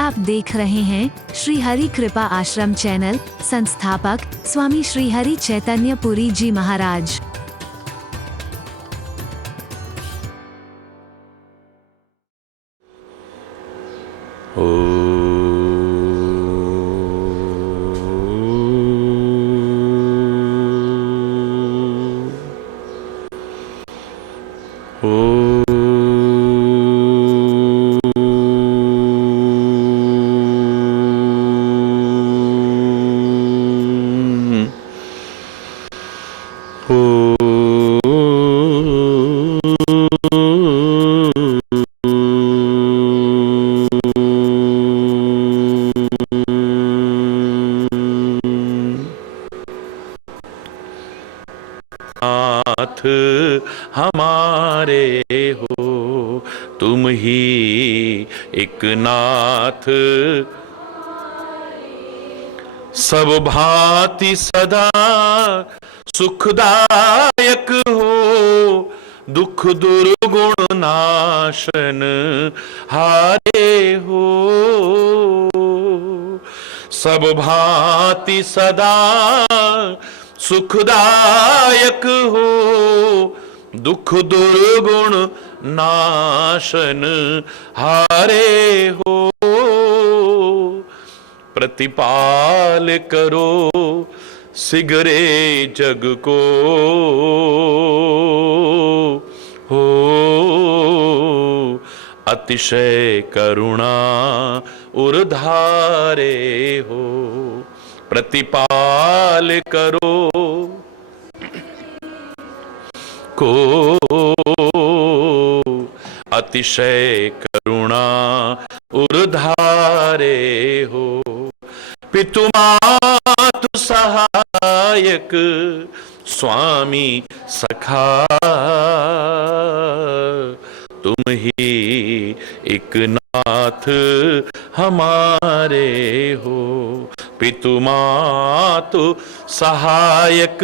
आप देख रहे हैं श्री हरि कृपा आश्रम चैनल। संस्थापक स्वामी श्री हरि चैतन्य पुरी जी महाराज। नाथ हमारे हो, तुम ही एक नाथ, सब भांति सदा सुखदायक हो, दुख दुर्गुण नाशन हारे हो। सब भांति सदा सुखदायक हो, दुख दुर्गुण नाशन हारे हो। प्रतिपाल करो सिगरे जग को, हो अतिशय करुणा उर्धारे हो। प्रतिपाल करो को अतिशय करुणा उर्धारे हो। पितु मातु सहायक स्वामी सखा, तुम ही एक नाथ हमारे हो। पितु मातु सहायक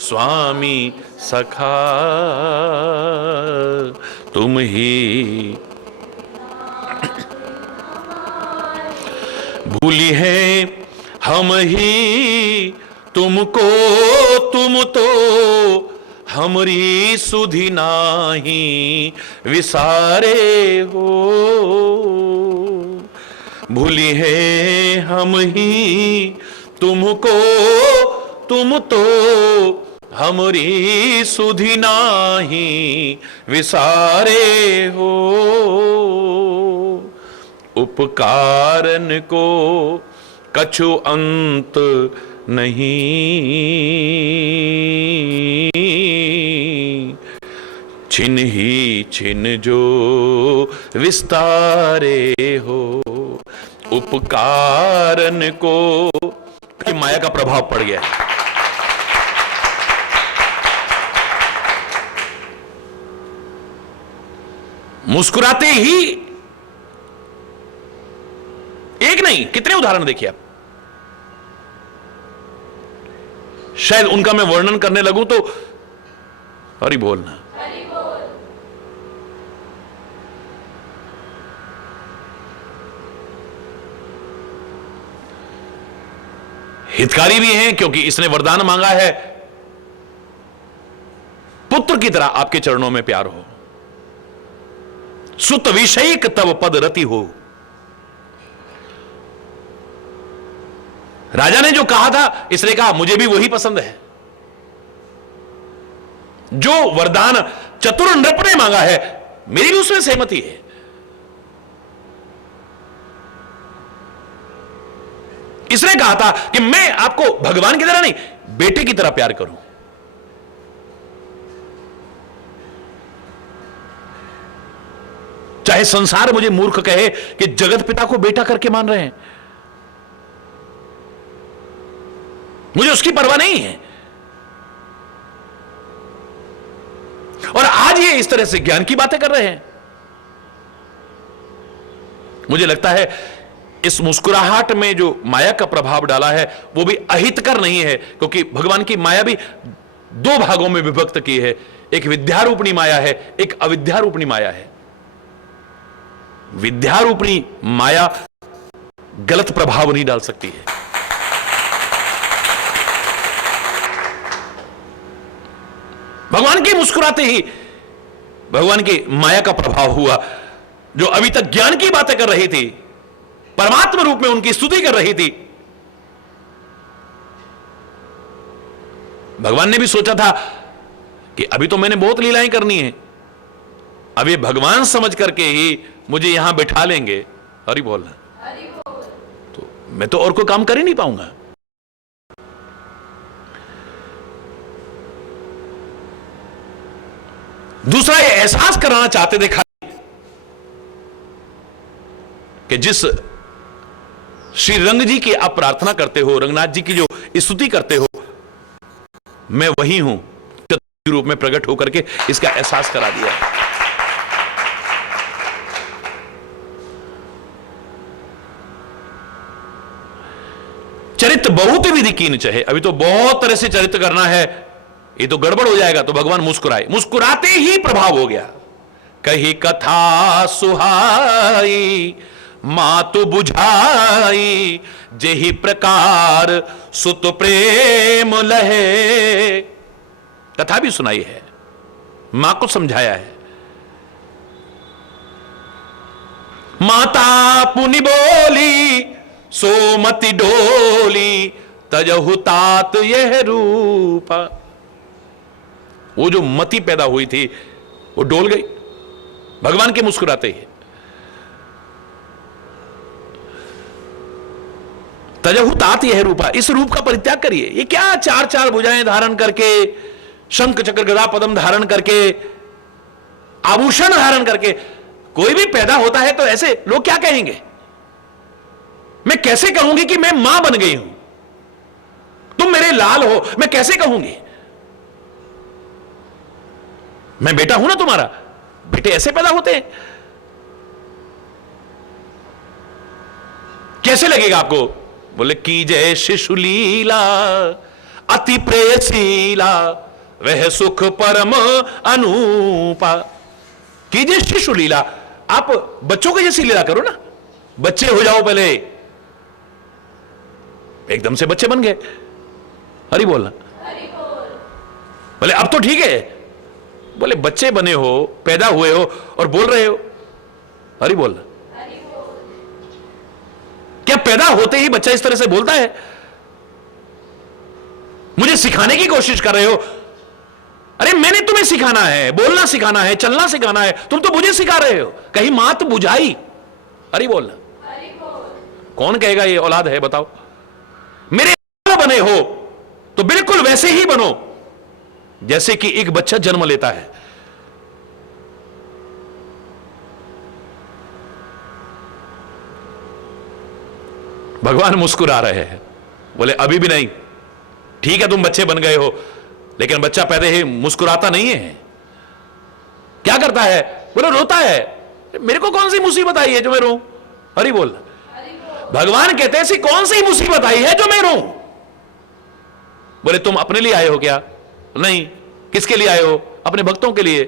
स्वामी सखा, तुम ही। भूली है हम ही तुमको, तुम तो हमरी सुधि नाही विसारे हो। भूली है हम ही तुमको, तुम तो हमरी सुधि नाही विसारे हो। उपकारन को कछु अंत नहीं, छिन ही छिन जो विस्तारे हो। उपकारन को माया का प्रभाव पड़ गया है। मुस्कुराते ही, एक नहीं कितने उदाहरण देखिए आप। शायद उनका मैं वर्णन करने लगूं तो हरि बोलना। हितकारी भी हैं क्योंकि इसने वरदान मांगा है, पुत्र की तरह आपके चरणों में प्यार हो, सुत विषयिक तब पद रति हो। राजा ने जो कहा था, इसने कहा मुझे भी वही पसंद है। जो वरदान चतुर नृप ने मांगा है, मेरी भी उसमें सहमति है। इसने कहा था कि मैं आपको भगवान की तरह नहीं, बेटे की तरह प्यार करूं। चाहे संसार मुझे मूर्ख कहे कि जगत पिता को बेटा करके मान रहे हैं, मुझे उसकी परवाह नहीं है। और आज ये इस तरह से ज्ञान की बातें कर रहे हैं। मुझे लगता है इस मुस्कुराहट में जो माया का प्रभाव डाला है वो भी अहितकर नहीं है, क्योंकि भगवान की माया भी दो भागों में विभक्त की है। एक विद्यारूपणी माया है, एक अविद्यारूपणी माया है। विद्यारूपणी माया गलत प्रभाव नहीं डाल सकती है। भगवान के मुस्कुराते ही भगवान की माया का प्रभाव हुआ। जो अभी तक ज्ञान की बातें कर रही थी, परमात्मा रूप में उनकी स्तुति कर रही थी, भगवान ने भी सोचा था कि अभी तो मैंने बहुत लीलाएं करनी है, अब ये भगवान समझ करके ही मुझे यहां बिठा लेंगे, हरि बोलना, तो मैं तो और कोई काम कर ही नहीं पाऊंगा। दूसरा ये एहसास कराना चाहते थे कि जिस श्री रंग जी की आप प्रार्थना करते हो, रंगनाथ जी की जो स्तुति करते हो, मैं वही हूं, चतुर्भुज रूप में प्रकट होकर के इसका एहसास करा दिया है। चरित्र बहुत विधि कीन चाहे, अभी तो बहुत तरह से चरित्र करना है, ये तो गड़बड़ हो जाएगा। तो भगवान मुस्कुराए, मुस्कुराते ही प्रभाव हो गया। कही कथा सुहाई मातु बुझाई, जेहि प्रकार सुत प्रेम लहे। कथा भी सुनाई है, मां को समझाया है। माता पुनि बोली सोमति डोली, तजहु तात यह रूपा। वो जो मति पैदा हुई थी वो डोल गई भगवान के मुस्कुराते ही। तजहु तात यह रूपा, इस रूप का परित्याग करिए। ये क्या चार चार भुजाएं धारण करके, शंख चक्र गदा पद्म धारण करके, आभूषण धारण करके कोई भी पैदा होता है तो ऐसे लोग क्या कहेंगे? मैं कैसे कहूंगी कि मैं मां बन गई हूं, तुम मेरे लाल हो, मैं कैसे कहूंगी? मैं बेटा हूं ना तुम्हारा। बेटे ऐसे पैदा होते हैं, कैसे लगेगा आपको? बोले की जय शिशु लीला अति प्रेयसीला, वह सुख परम अनूपा। कीजिए शिशु लीला, आप बच्चों की जैसी लीला करो ना, बच्चे हो जाओ पहले। एकदम से बच्चे बन गए, हरि बोलना। बोले अब तो ठीक है। बोले बच्चे बने हो, पैदा हुए हो और बोल रहे हो, हरि बोलना। क्या पैदा होते ही बच्चा इस तरह से बोलता है? मुझे सिखाने की कोशिश कर रहे हो? अरे मैंने तुम्हें सिखाना है, बोलना सिखाना है, चलना सिखाना है, तुम तो मुझे सिखा रहे हो। कहीं मात बुझाई, हरि बोलना। कौन कहेगा ये औलाद है? बताओ। मेरे बने हो तो बिल्कुल वैसे ही बनो जैसे कि एक बच्चा जन्म लेता है। भगवान मुस्कुरा रहे हैं, बोले अभी भी नहीं, ठीक है तुम बच्चे बन गए हो, लेकिन बच्चा पैदा ही मुस्कुराता नहीं है। क्या करता है? बोले रोता है। मेरे को कौन सी मुसीबत आई है जो मैं रो? हरि बोल। भगवान कहते हैं ऐसी कौन सी मुसीबत आई है जो मैं रो? बोले तुम अपने लिए आए हो क्या? नहीं। किसके लिए आए हो? अपने भक्तों के लिए।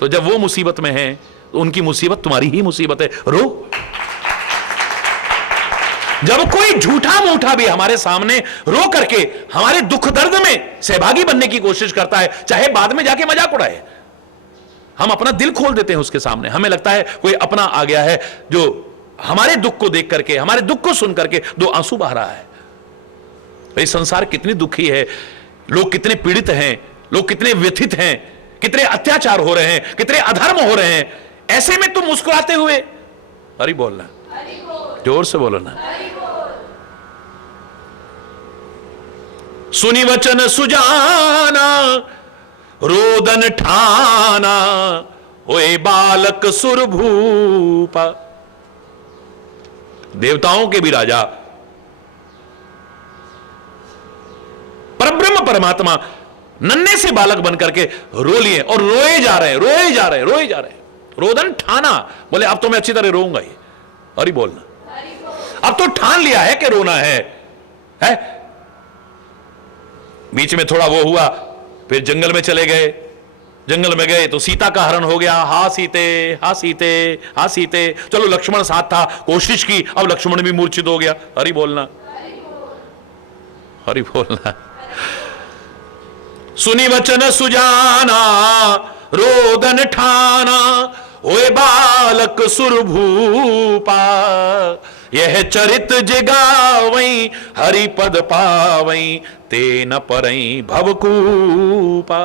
तो जब वो मुसीबत में है तो उनकी मुसीबत तुम्हारी ही मुसीबत है, रो। जब कोई झूठा मूठा भी हमारे सामने रो करके हमारे दुख दर्द में सहभागी बनने की कोशिश करता है, चाहे बाद में जाके मजाक उड़ाए, हम अपना दिल खोल देते हैं उसके सामने। हमें लगता है कोई अपना आ गया है जो हमारे दुख को देख करके, हमारे दुख को सुन करके दो आंसू बहा रहा है। ये संसार कितनी दुखी है, लोग कितने पीड़ित हैं, लोग कितने व्यथित हैं, कितने अत्याचार हो रहे हैं, कितने अधर्म हो रहे हैं। ऐसे में तुम मुस्कुराते हुए हरि बोलना, जोर से बोलो ना। सुनी वचन सुजाना रोदन ठाना, होए बालक सुरभूपा। देवताओं के भी राजा परब्रह्म परमात्मा नन्हे से बालक बनकर के रो लिए और रोए जा रहे हैं, रोए जा रहे हैं, रोए जा रहे हैं। रोदन ठाना, बोले अब तो मैं अच्छी तरह रोऊंगा ही, हरि बोलना। अब तो ठान लिया है कि रोना है? बीच में थोड़ा वो हुआ, फिर जंगल में चले गए, जंगल में गए तो सीता का हरण हो गया, हा सीते हा सीते हा सीते। चलो लक्ष्मण साथ था, कोशिश की, अब लक्ष्मण भी मूर्छित हो गया। हरि बोलना, हरि बोलना। सुनी वचन सुजाना रोदन ठाना, ओए बालक सुरभूपा। यह चरित जगावई हरि पद पावई, ते न परई भवकूपा।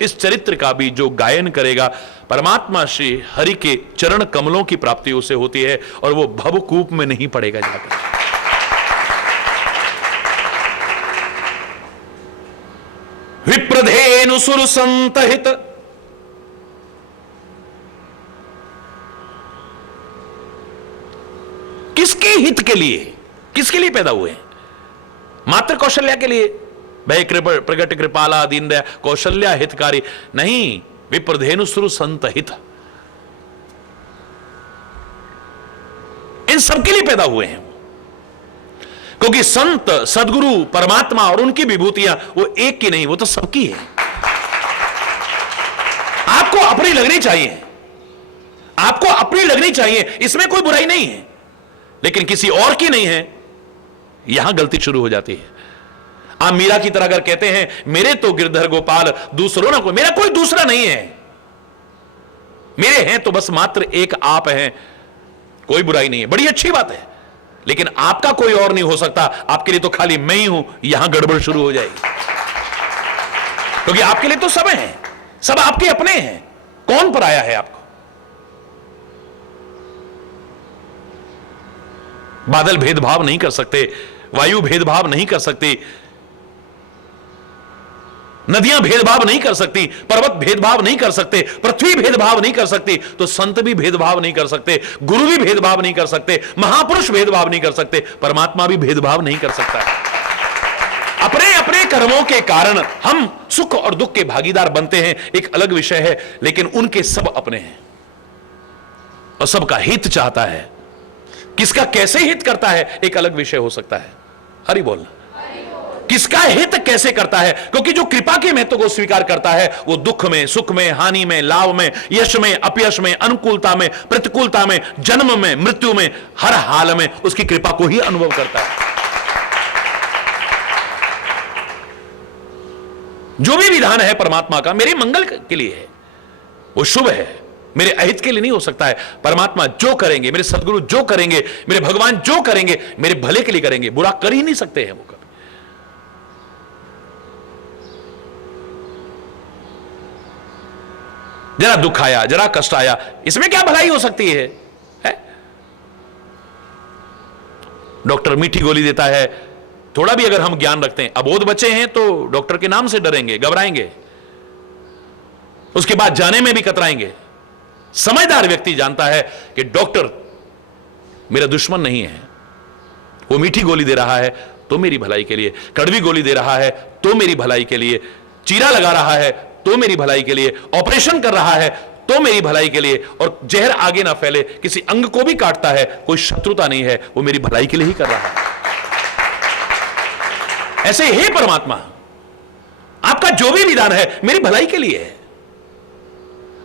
इस चरित्र का भी जो गायन करेगा परमात्मा श्री हरि के चरण कमलों की प्राप्ति उसे होती है, और वो भवकूप में नहीं पड़ेगा जाकर। विप्रधेनु सुर संतहित, किसके हित के लिए, किसके लिए पैदा हुए? मात्र कौशल्या के लिए? भय प्रगट कृपाला दीन दया कौशल्या हितकारी नहीं, विप्रधेनु सुर संत हित, इन सबके लिए पैदा हुए हैं। क्योंकि संत, सदगुरु, परमात्मा और उनकी विभूतियां वो एक की नहीं, वो तो सबकी है। आपको अपनी लगनी चाहिए, आपको अपनी लगनी चाहिए, इसमें कोई बुराई नहीं है, लेकिन किसी और की नहीं है, यहां गलती शुरू हो जाती है। आप मीरा की तरह अगर कहते हैं मेरे तो गिरधर गोपाल दूसरों ना कोई, मेरा कोई दूसरा नहीं है, मेरे हैं तो बस मात्र एक आप हैं, कोई बुराई नहीं है, बड़ी अच्छी बात है, लेकिन आपका कोई और नहीं हो सकता, आपके लिए तो खाली मैं ही हूं, यहां गड़बड़ शुरू हो जाएगी। क्योंकि आपके लिए तो सब हैं, सब आपके अपने हैं, कौन पराया है आपको? बादल भेदभाव नहीं कर सकते, वायु भेदभाव नहीं कर सकती, नदियां भेदभाव नहीं कर सकती, पर्वत भेदभाव नहीं कर सकते, पृथ्वी भेदभाव नहीं कर सकती, तो संत भी भेदभाव नहीं कर सकते, गुरु भी भेदभाव नहीं कर सकते, महापुरुष भेदभाव नहीं कर सकते, परमात्मा भी भेदभाव नहीं कर सकता। अपने अपने कर्मों के कारण हम सुख और दुख के भागीदार बनते हैं, एक अलग विषय है, लेकिन उनके सब अपने हैं और सबका हित चाहता है। किसका कैसे हित करता है एक अलग विषय हो सकता है। हरि बोलना, किसका हित कैसे करता है, क्योंकि जो कृपा के महत्व को स्वीकार करता है वो दुख में, सुख में, हानि में, लाभ में, यश में, अपयश में, अनुकूलता में, प्रतिकूलता में, जन्म में, मृत्यु में, हर हाल में उसकी कृपा को ही अनुभव करता है। जो भी विधान है परमात्मा का मेरे मंगल के लिए है, वो शुभ है, मेरे अहित के लिए नहीं हो सकता है। परमात्मा जो करेंगे, मेरे सदगुरु जो करेंगे, मेरे भगवान जो करेंगे, मेरे भले के लिए करेंगे, बुरा कर ही नहीं सकते हैं वो कभी। जरा दुख आया, जरा कष्ट आया, इसमें क्या भलाई हो सकती है? डॉक्टर मीठी गोली देता है, थोड़ा भी अगर हम ज्ञान रखते हैं, अबोध बच्चे हैं तो डॉक्टर के नाम से डरेंगे, घबराएंगे, उसके बाद जाने में भी कतराएंगे। समझदार व्यक्ति जानता है कि डॉक्टर मेरा दुश्मन नहीं है, वो मीठी गोली दे रहा है तो मेरी भलाई के लिए, कड़वी गोली दे रहा है तो मेरी भलाई के लिए, चीरा लगा रहा है तो मेरी भलाई के लिए, ऑपरेशन कर रहा है तो मेरी भलाई के लिए, और जहर आगे ना फैले, किसी अंग को भी काटता है, कोई शत्रुता नहीं है, वो मेरी भलाई के लिए ही कर रहा है। ऐसे ही परमात्मा, आपका जो भी विधान है मेरी भलाई के लिए है।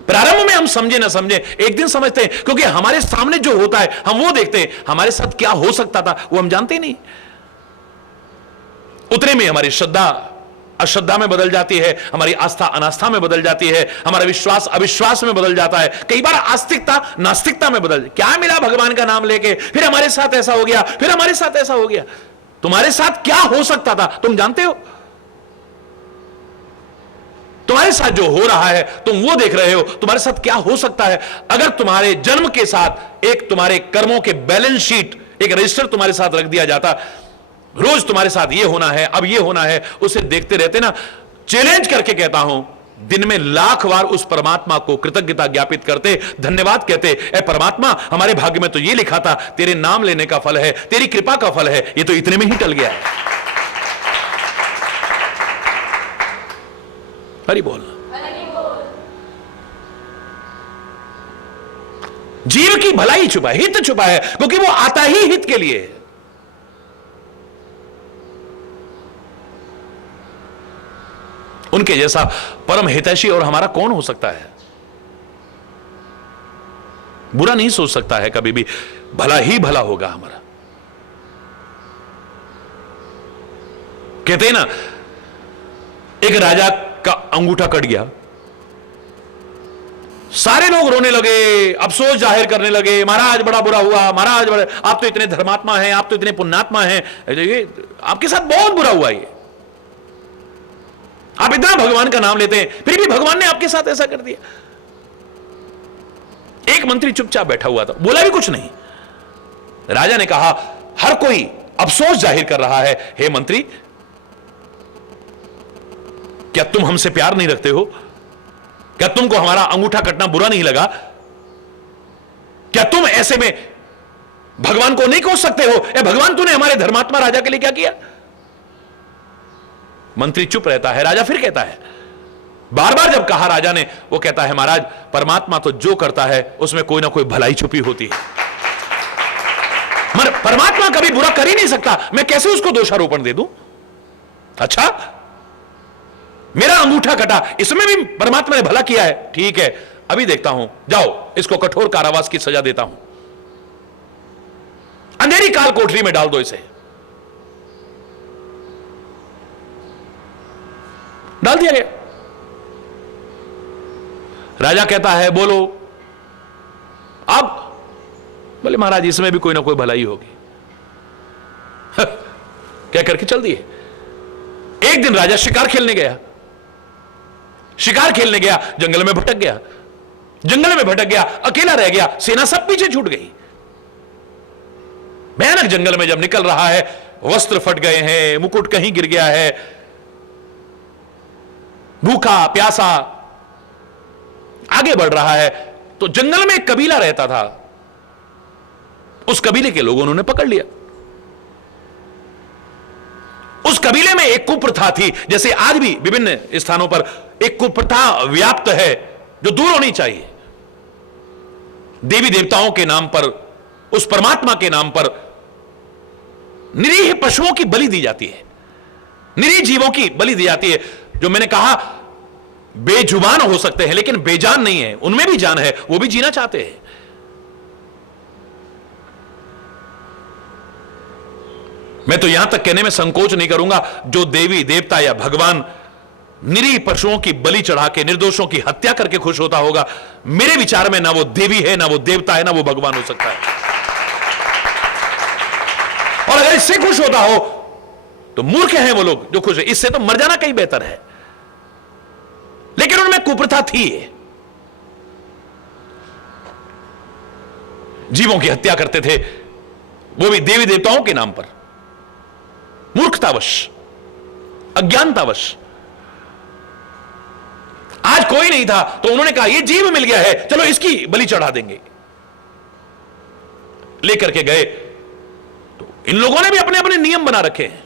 प्रारंभ में हम समझे ना समझे, एक दिन समझते हैं, क्योंकि हमारे सामने जो होता है हम वो देखते हैं, हमारे साथ क्या हो सकता था वो हम जानते नहीं। उतने में हमारी श्रद्धा अश्रद्धा में बदल जाती है, हमारी आस्था अनास्था में बदल जाती है, हमारा विश्वास अविश्वास में बदल जाता है, कई बार आस्तिकता नास्तिकता में बदल। क्या मिला भगवान का नाम लेके, फिर हमारे साथ ऐसा हो गया, फिर हमारे साथ ऐसा हो गया। तुम्हारे साथ क्या हो सकता था तुम जानते हो? तुम्हारे साथ जो हो रहा है तुम वो देख रहे हो, तुम्हारे साथ क्या हो सकता है अगर तुम्हारे जन्म के साथ एक तुम्हारे कर्मों के बैलेंस शीट, एक रजिस्टर तुम्हारे साथ रख दिया जाता, रोज तुम्हारे साथ ये होना है, अब ये होना है, उसे देखते रहते ना। चैलेंज करके कहता हूं, दिन में लाख बार उस परमात्मा को कृतज्ञता ज्ञापित करते, धन्यवाद कहते, ए परमात्मा हमारे भाग्य में तो ये लिखा था, तेरे नाम लेने का फल है, तेरी कृपा का फल है, ये तो इतने में ही टल गया है। हरि बोल। जीव की भलाई छुपा है, हित छुपा है, क्योंकि वो आता ही हित के लिए है। उनके जैसा परम हितैषी और हमारा कौन हो सकता है? बुरा नहीं सोच सकता है कभी भी, भला ही भला होगा हमारा। कहते हैं ना, एक राजा का अंगूठा कट गया, सारे लोग रोने लगे, अफसोस जाहिर करने लगे, महाराज बड़ा बुरा हुआ, महाराज बड़े, आप तो इतने धर्मात्मा हैं, आप तो इतने पुण्यात्मा हैं, ये आपके साथ बहुत बुरा हुआ, ये आप इतना भगवान का नाम लेते हैं, फिर भी भगवान ने आपके साथ ऐसा कर दिया। एक मंत्री चुपचाप बैठा हुआ था, बोला भी कुछ नहीं। राजा ने कहा, हर कोई अफसोस जाहिर कर रहा है, हे मंत्री, क्या तुम हमसे प्यार नहीं रखते हो? क्या तुमको हमारा अंगूठा कटना बुरा नहीं लगा? क्या तुम ऐसे में भगवान को नहीं कोस सकते हो? ए भगवान, तूने हमारे धर्मात्मा राजा के लिए क्या किया? मंत्री चुप रहता है। राजा फिर कहता है, बार बार जब कहा राजा ने, वो कहता है, महाराज, परमात्मा तो जो करता है उसमें कोई ना कोई भलाई छुपी होती है। मगर परमात्मा कभी बुरा कर ही नहीं सकता, मैं कैसे उसको दोषारोपण दे दूं? अच्छा, मेरा अंगूठा कटा, इसमें भी परमात्मा ने भला किया है, ठीक है, अभी देखता हूं, जाओ इसको कठोर कारावास की सजा देता हूं, अंधेरी काल कोठरी में डाल दो इसे। डाल दिया गया। राजा कहता है, बोलो अब? बोले, महाराज, इसमें भी कोई ना कोई भलाई होगी। क्या करके चल दिए। एक दिन राजा शिकार खेलने गया, शिकार खेलने गया, जंगल में भटक गया, जंगल में भटक गया, अकेला रह गया, सेना सब पीछे छूट गई। भयानक जंगल में जब निकल रहा है, वस्त्र फट गए हैं, मुकुट कहीं गिर गया है, भूखा प्यासा आगे बढ़ रहा है, तो जंगल में एक कबीला रहता था, उस कबीले के लोगों ने पकड़ लिया। उस कबीले में एक कुप्रथा थी, जैसे आज भी विभिन्न स्थानों पर एक कुप्रथा व्याप्त है जो दूर होनी चाहिए। देवी देवताओं के नाम पर, उस परमात्मा के नाम पर निरीह पशुओं की बलि दी जाती है, निरीह जीवों की बलि दी जाती है, जो मैंने कहा बेजुबान हो सकते हैं लेकिन बेजान नहीं है, उनमें भी जान है, वो भी जीना चाहते हैं। मैं तो यहां तक कहने में संकोच नहीं करूंगा, जो देवी देवता या भगवान निरीह पशुओं की बलि चढ़ा के निर्दोषों की हत्या करके खुश होता होगा, मेरे विचार में ना वो देवी है, ना वो देवता है, ना वो भगवान हो सकता है। और अगर इससे खुश होता हो तो मूर्ख हैं वो लोग जो खुश है, इससे तो मर जाना कहीं बेहतर है। लेकिन उनमें कुप्रथा थी, जीवों की हत्या करते थे, वो भी देवी देवताओं के नाम पर, मूर्खतावश, अज्ञानतावश। आज कोई नहीं था तो उन्होंने कहा, यह जीव मिल गया है, चलो इसकी बलि चढ़ा देंगे। लेकर के गए तो इन लोगों ने भी अपने अपने नियम बना रखे हैं।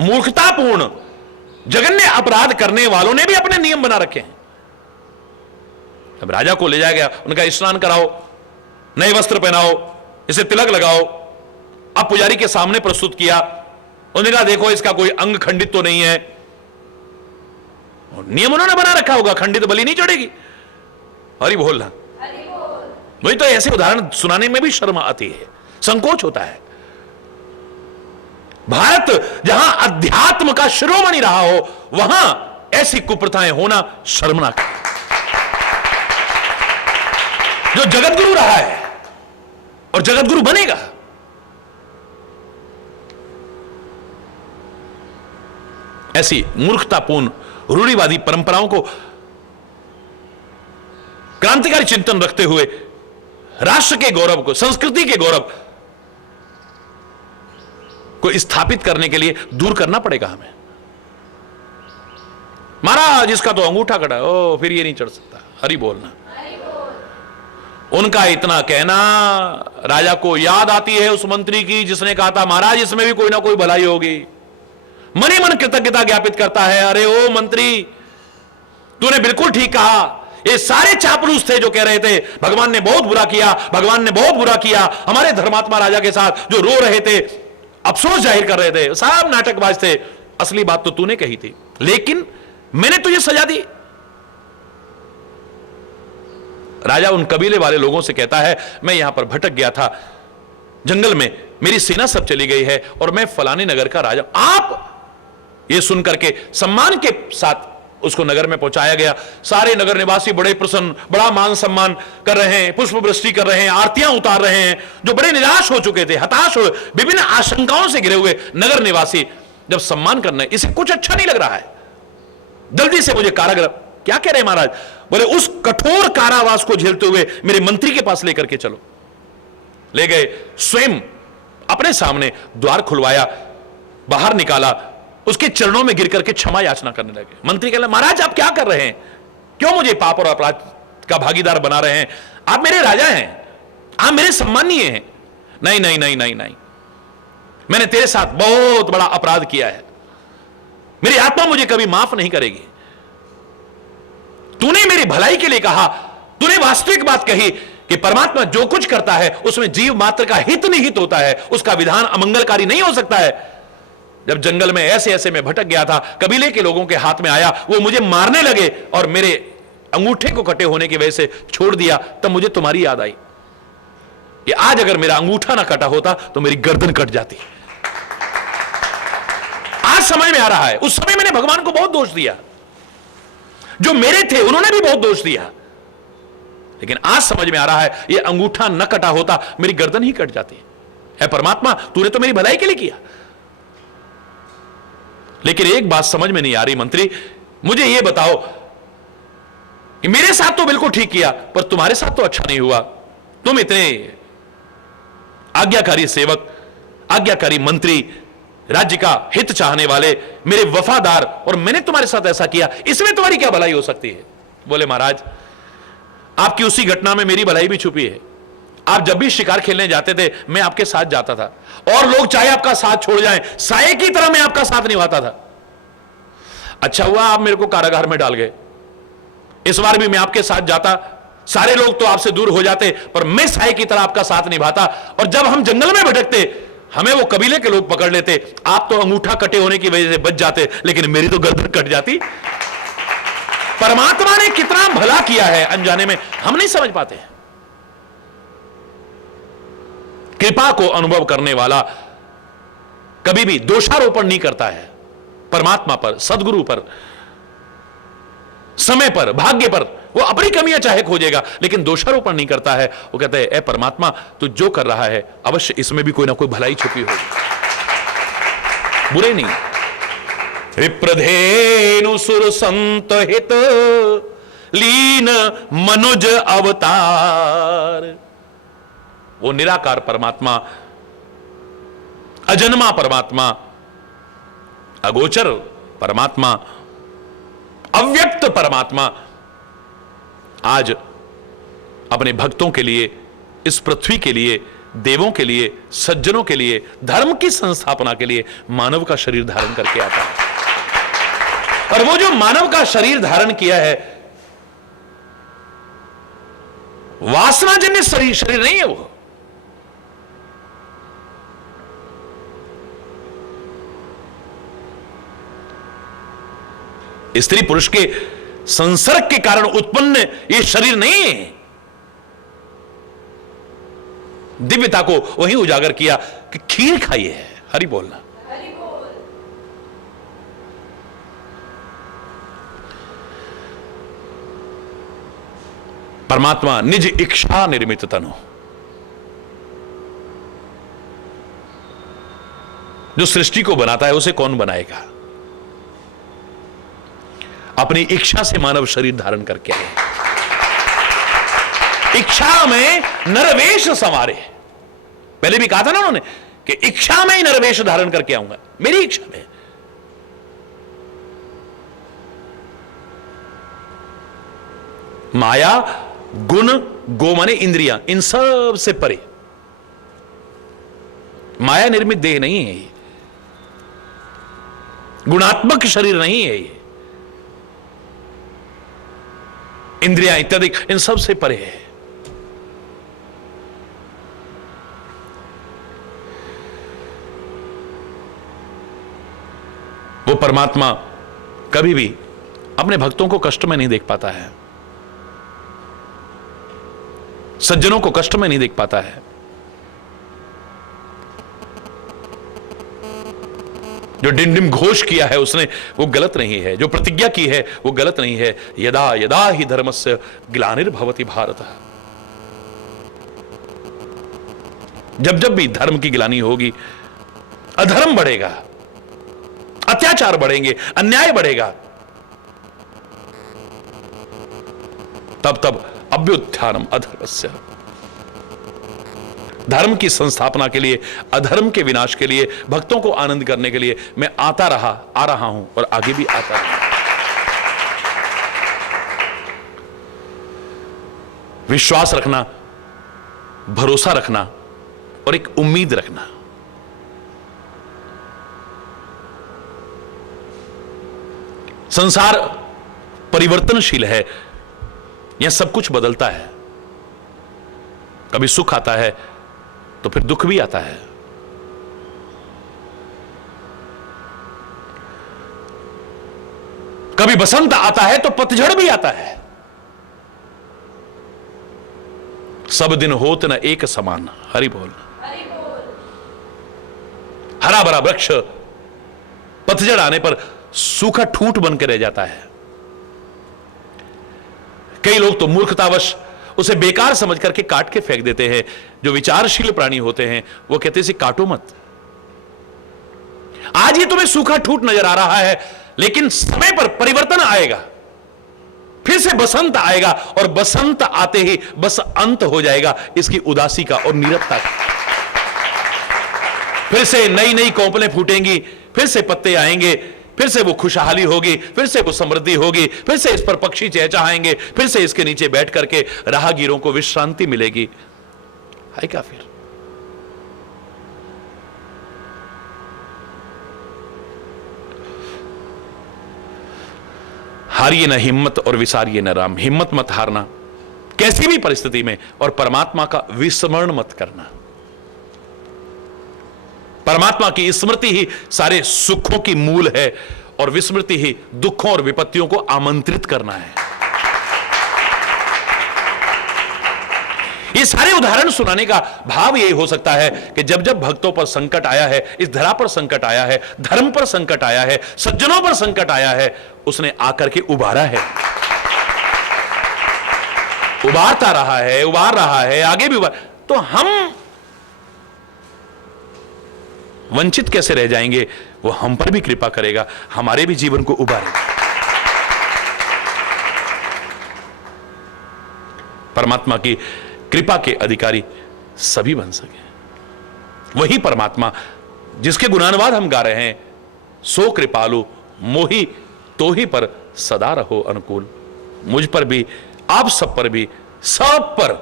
मूर्खतापूर्ण जघन्य अपराध करने वालों ने भी अपने नियम बना रखे हैं। अब राजा को ले जाया गया, उनका स्नान कराओ, नए वस्त्र पहनाओ, इसे तिलक लगाओ। अब पुजारी के सामने प्रस्तुत किया, उन्होंने कहा, देखो इसका कोई अंग खंडित तो नहीं है। और नियम उन्होंने बना रखा होगा, खंडित बलि नहीं चढ़ेगी। हरि बोलना। वही तो, ऐसे उदाहरण सुनाने में भी शर्म आती है, संकोच होता है। भारत जहां अध्यात्म का शिरोमणि रहा हो, वहां ऐसी कुप्रथाएं होना शर्मनाक है। जो जगतगुरु रहा है और जगतगुरु बनेगा, ऐसी मूर्खतापूर्ण रूढ़िवादी परंपराओं को क्रांतिकारी चिंतन रखते हुए राष्ट्र के गौरव को, संस्कृति के गौरव को स्थापित करने के लिए दूर करना पड़ेगा हमें। महाराज इसका तो अंगूठा कटा, ओ फिर ये नहीं चढ़ सकता, हरि बोलना। उनका इतना कहना राजा को याद आती है उस मंत्री की जिसने कहा था, महाराज इसमें भी कोई ना कोई भलाई होगी। मन ही मन कृतज्ञता ज्ञापित करता है, अरे ओ मंत्री, तूने बिल्कुल ठीक कहा। ये सारे चापलूस थे जो कह रहे थे भगवान ने बहुत बुरा किया, भगवान ने बहुत बुरा किया, हमारे धर्मात्मा राजा के साथ जो रो रहे थे, अफसोस जाहिर कर रहे थे, सब नाटकबाज थे। असली बात तो तूने कही थी। लेकिन मैंने तुझे सजा दी। राजा उन कबीले वाले लोगों से कहता है, मैं यहां पर भटक गया था जंगल में, मेरी सेना सब चली गई है और मैं फलाने नगर का राजा। आप ये सुनकर के सम्मान के साथ उसको नगर में पहुंचाया गया। सारे नगर निवासी बड़े प्रसन्न, बड़ा मान सम्मान कर रहे हैं, पुष्प वृष्टि कर रहे हैं, आरतियां उतार रहे हैं। जो बड़े निराश हो चुके थे, हताश हो, विभिन्न आशंकाओं से घिरे हुए नगर निवासी जब सम्मान करने, इसे कुछ अच्छा नहीं लग रहा है, जल्दी से मुझे कारागृह, क्या कह रहे हैं महाराज, बोले उस कठोर कारावास को झेलते हुए मेरे मंत्री के पास लेकर के चलो। ले गए, स्वयं अपने सामने द्वार खुलवाया, बाहर निकाला, उसके चरणों में गिर करके क्षमा याचना करने लगे। मंत्री कह रहे, महाराज आप क्या कर रहे हैं, क्यों मुझे पाप और अपराध का भागीदार बना रहे हैं, आप मेरे राजा हैं, आप मेरे सम्मानीय हैं। नहीं नहीं नहीं नहीं नहीं, मैंने तेरे साथ बहुत बड़ा अपराध किया है, मेरी आत्मा मुझे कभी माफ नहीं करेगी। तूने मेरी भलाई के लिए कहा, तूने वास्तविक बात कही कि परमात्मा जो कुछ करता है उसमें जीव मात्र का हित निहित होता है, उसका विधान अमंगलकारी नहीं हो सकता है। जब जंगल में ऐसे ऐसे में भटक गया था, कबीले के लोगों के हाथ में आया, वो मुझे मारने लगे और मेरे अंगूठे को कटे होने की वजह से छोड़ दिया, तब मुझे तुम्हारी याद आई कि आज अगर मेरा अंगूठा ना कटा होता तो मेरी गर्दन कट जाती। आज समझ में आ रहा है, उस समय मैंने भगवान को बहुत दोष दिया, जो मेरे थे उन्होंने भी बहुत दोष दिया, लेकिन आज समझ में आ रहा है ये अंगूठा न कटा होता मेरी गर्दन ही कट जाती है। परमात्मा तूने तो मेरी भलाई के लिए किया। लेकिन एक बात समझ में नहीं आ रही मंत्री, मुझे यह बताओ कि मेरे साथ तो बिल्कुल ठीक किया, पर तुम्हारे साथ तो अच्छा नहीं हुआ। तुम इतने आज्ञाकारी सेवक, आज्ञाकारी मंत्री, राज्य का हित चाहने वाले, मेरे वफादार, और मैंने तुम्हारे साथ ऐसा किया, इसमें तुम्हारी क्या भलाई हो सकती है। बोले महाराज आपकी उसी घटना में मेरी भलाई भी छुपी है। आप जब भी शिकार खेलने जाते थे मैं आपके साथ जाता था, और लोग चाहे आपका साथ छोड़ जाएं, साये की तरह मैं आपका साथ निभाता था। अच्छा हुआ आप मेरे को कारागार में डाल गए, इस बार भी मैं आपके साथ जाता, सारे लोग तो आपसे दूर हो जाते, पर मैं साये की तरह आपका साथ निभाता। और जब हम जंगल में भटकते हमें वो कबीले के लोग पकड़ लेते, आप तो अंगूठा कटे होने की वजह से बच जाते, लेकिन मेरी तो गर्दन कट जाती। परमात्मा ने कितना भला किया है, अनजाने में हम नहीं समझ पाते हैं। कृपा को अनुभव करने वाला कभी भी दोषारोपण नहीं करता है परमात्मा पर, सदगुरु पर, समय पर, भाग्य पर। वो अपनी कमियां चाहे खोजेगा, लेकिन दोषारोपण नहीं करता है। वो कहते हैं ए परमात्मा तू जो कर रहा है अवश्य इसमें भी कोई ना कोई भलाई छुपी होगी, बुरे नहीं। विप्रधेनु सुर संत हित लीन मनुज अवतार। वो निराकार परमात्मा, अजन्मा परमात्मा, अगोचर परमात्मा, अव्यक्त परमात्मा आज अपने भक्तों के लिए, इस पृथ्वी के लिए, देवों के लिए, सज्जनों के लिए, धर्म की संस्थापना के लिए मानव का शरीर धारण करके आता है। और वो जो मानव का शरीर धारण किया है, वासनाजन्य शरीर नहीं है वो। स्त्री पुरुष के संसर्ग के कारण उत्पन्न ये शरीर नहीं है। दिव्यता को वही उजागर किया कि खीर खाइए, हरि बोलना। परमात्मा निज इच्छा निर्मित तनु, जो सृष्टि को बनाता है उसे कौन बनाएगा। अपनी इच्छा से मानव शरीर धारण करके आए, इच्छा में नरवेश संवारे। पहले भी कहा था ना उन्होंने कि इच्छा में ही नरवेश धारण करके आऊंगा, मेरी इच्छा में। माया, गुण, गो माने इंद्रियां, इन सब से परे। माया निर्मित देह नहीं है ये, गुणात्मक शरीर नहीं है ये, इंद्रियां इत्यादि इन सब से परे है। वो परमात्मा कभी भी अपने भक्तों को कष्ट में नहीं देख पाता है, सज्जनों को कष्ट में नहीं देख पाता है। जो डिंडिम घोष किया है उसने, वो गलत नहीं है। जो प्रतिज्ञा की है वो गलत नहीं है। यदा यदा ही धर्मस्य ग्लानिर्भवति भारत, जब जब भी धर्म की ग्लानि होगी, अधर्म बढ़ेगा, अत्याचार बढ़ेंगे, अन्याय बढ़ेगा, तब तब अभ्युत्थानम अधर्मस्य, धर्म की संस्थापना के लिए, अधर्म के विनाश के लिए, भक्तों को आनंद करने के लिए मैं आ रहा हूं और आगे भी आता रहूंगा। विश्वास रखना, भरोसा रखना और एक उम्मीद रखना। संसार परिवर्तनशील है, यह सब कुछ बदलता है। कभी सुख आता है तो फिर दुख भी आता है। कभी बसंत आता है तो पतझड़ भी आता है। सब दिन होत न एक समान, हरि बोल। हरा भरा वृक्ष पतझड़ आने पर सूखा ठूंठ बनकर रह जाता है। कई लोग तो मूर्खतावश उसे बेकार समझ करके काट के फेंक देते हैं। जो विचारशील प्राणी होते हैं वो कहते हैं इसे काटो मत। आज ही तुम्हें सूखा ठूंठ नजर आ रहा है, लेकिन समय पर परिवर्तन आएगा, फिर से बसंत आएगा और बसंत आते ही बस अंत हो जाएगा इसकी उदासी का और नीरवता का। फिर से नई नई कोंपलें फूटेंगी, फिर से पत्ते आएंगे, फिर से वो खुशहाली होगी, फिर से वो समृद्धि होगी, फिर से इस पर पक्षी चहचहाएंगे, फिर से इसके नीचे बैठ करके राहगीरों को विश्रांति मिलेगी। है क्या फिर? हारिए न हिम्मत और विसारिए न राम। हिम्मत मत हारना कैसी भी परिस्थिति में, और परमात्मा का विस्मरण मत करना। परमात्मा की स्मृति ही सारे सुखों की मूल है और विस्मृति ही दुखों और विपत्तियों को आमंत्रित करना है। ये सारे उदाहरण सुनाने का भाव यही हो सकता है कि जब जब भक्तों पर संकट आया है, इस धरा पर संकट आया है, धर्म पर संकट आया है, सज्जनों पर संकट आया है, उसने आकर के उबारा है, उबारता रहा है, उबार रहा है, आगे भी उबार। तो हम वंचित कैसे रह जाएंगे? वो हम पर भी कृपा करेगा, हमारे भी जीवन को उबारेगा। परमात्मा की कृपा के अधिकारी सभी बन सके। वही परमात्मा जिसके गुणानुवाद हम गा रहे हैं, सो कृपालु मोहि तो ही पर सदा रहो अनुकूल। मुझ पर भी, आप सब पर भी, सब पर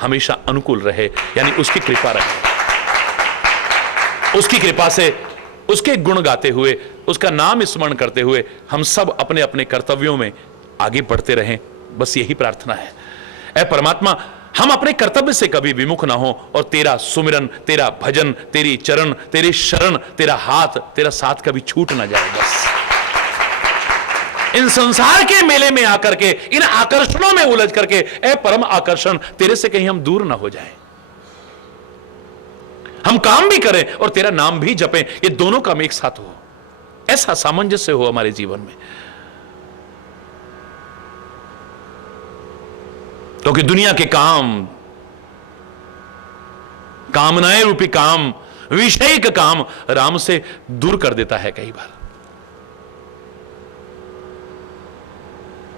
हमेशा अनुकूल रहे, यानी उसकी कृपा रहे। उसकी कृपा से, उसके गुण गाते हुए, उसका नाम स्मरण करते हुए हम सब अपने अपने कर्तव्यों में आगे बढ़ते रहें, बस यही प्रार्थना है। ऐ परमात्मा, हम अपने कर्तव्य से कभी विमुख ना हो और तेरा सुमिरन, तेरा भजन, तेरी चरण, तेरी शरण, तेरा हाथ, तेरा साथ कभी छूट ना जाए। बस इन संसार के मेले में आकर के, इन आकर्षणों में उलझ करके, ऐ परम आकर्षण, तेरे से कहीं हम दूर ना हो जाएं। हम काम भी करें और तेरा नाम भी जपें, ये दोनों काम एक साथ हो, ऐसा सामंजस्य हो हमारे जीवन में। क्योंकि दुनिया के काम, कामनाएं रूपी काम, विषयिक काम राम से दूर कर देता है कई बार।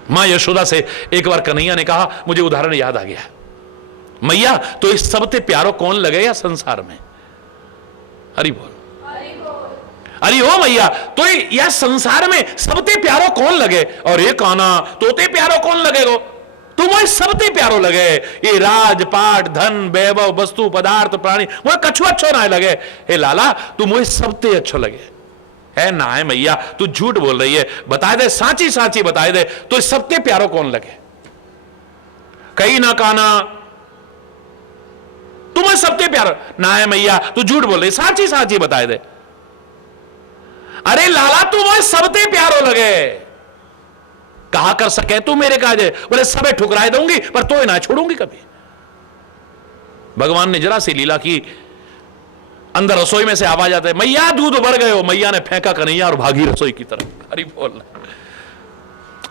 मां यशोदा से एक बार कन्हैया ने कहा, मुझे उदाहरण याद आ गया, मैया तो इस सबसे प्यारो कौन लगे या संसार में? हरि बोल, अरे हो मैया, तो यह संसार में सबते प्यारो कौन लगे? और ये काना तोते प्यारो कौन लगेगो? तुम सबते प्यारो लगे। ये राजपाट, धन, वैभव, वस्तु, पदार्थ, प्राणी मुझे कछु अच्छो ना लगे। हे लाला, तू मुझे सबते अच्छो लगे। है ना है मैया, तू झूठ बोल रही है, बता दे, साची साची बता दे, तो सबते प्यारो कौन लगे? कहीं ना काना तुम्हें सबते प्यारो ना है मैया, तू झूठ बोल रही, साची साची बता दे। अरे लाला, तू मुझे सबते प्यारो लगे। कहा कर सके तू मेरे काज है, बोले सबे ठुकराए दूंगी पर तो ना छोड़ूंगी कभी। भगवान ने जरा सी लीला की, अंदर रसोई में से आवाज आता है, मैया दूध भर गए हो। मैया ने फेंका कन्हैया और भागी रसोई की तरफ। हरि बोल।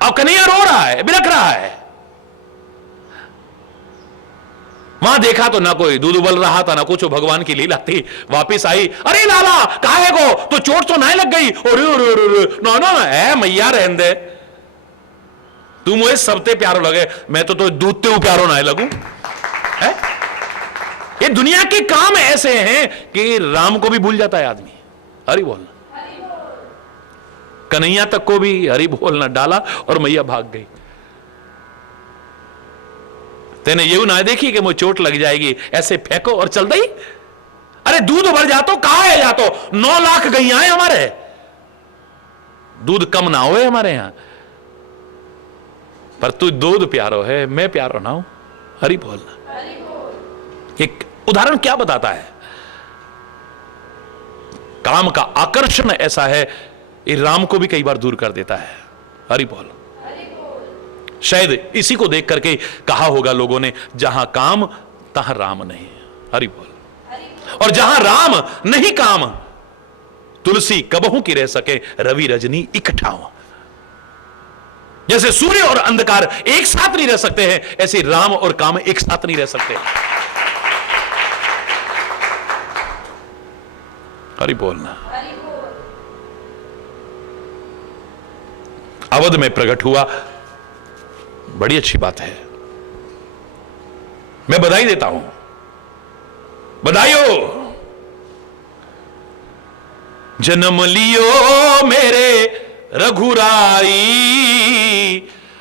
अब कन्हैया रो रहा है, बिलख रहा है। वहां देखा तो ना कोई दूध उबल रहा था ना कुछ, भगवान की लीला थी। वापिस आई, अरे लाला काहे को, तो चोट तो नहीं लग गई? नो नो है मैया रहने दे, तू मुझे सबते प्यारो लगे, मैं तो दूध ते प्यारो ना लगू है? ये दुनिया के काम ऐसे हैं कि राम को भी भूल जाता है आदमी। हरि बोल। कन्हैया तक को भी हरि बोल न डाला और मैया भाग गई। तेने ये ना देखी कि मुझे चोट लग जाएगी, ऐसे फेंको और चल दई। अरे दूध भर जातो, कहां है जातो? 9 लाख गैया है हमारे, दूध कम ना हो हमारे यहां, पर तू दूध प्यारो है, मैं प्यारो ना हूं। हरि बोल। एक उदाहरण क्या बताता है? काम का आकर्षण ऐसा है, ये राम को भी कई बार दूर कर देता है। हरि बोल। शायद इसी को देख करके कहा होगा लोगों ने, जहां काम तहां राम नहीं। हरि बोल। और जहां राम नहीं काम, तुलसी कबहू की रह सके, रवि रजनी इकट्ठा हो। जैसे सूर्य और अंधकार एक साथ नहीं रह सकते हैं, ऐसे राम और काम एक साथ नहीं रह सकते। हरि बोलना। अवध में प्रकट हुआ, बड़ी अच्छी बात है, मैं बधाई देता हूं। बधाई हो। जन्म लियो मेरे रघुराई,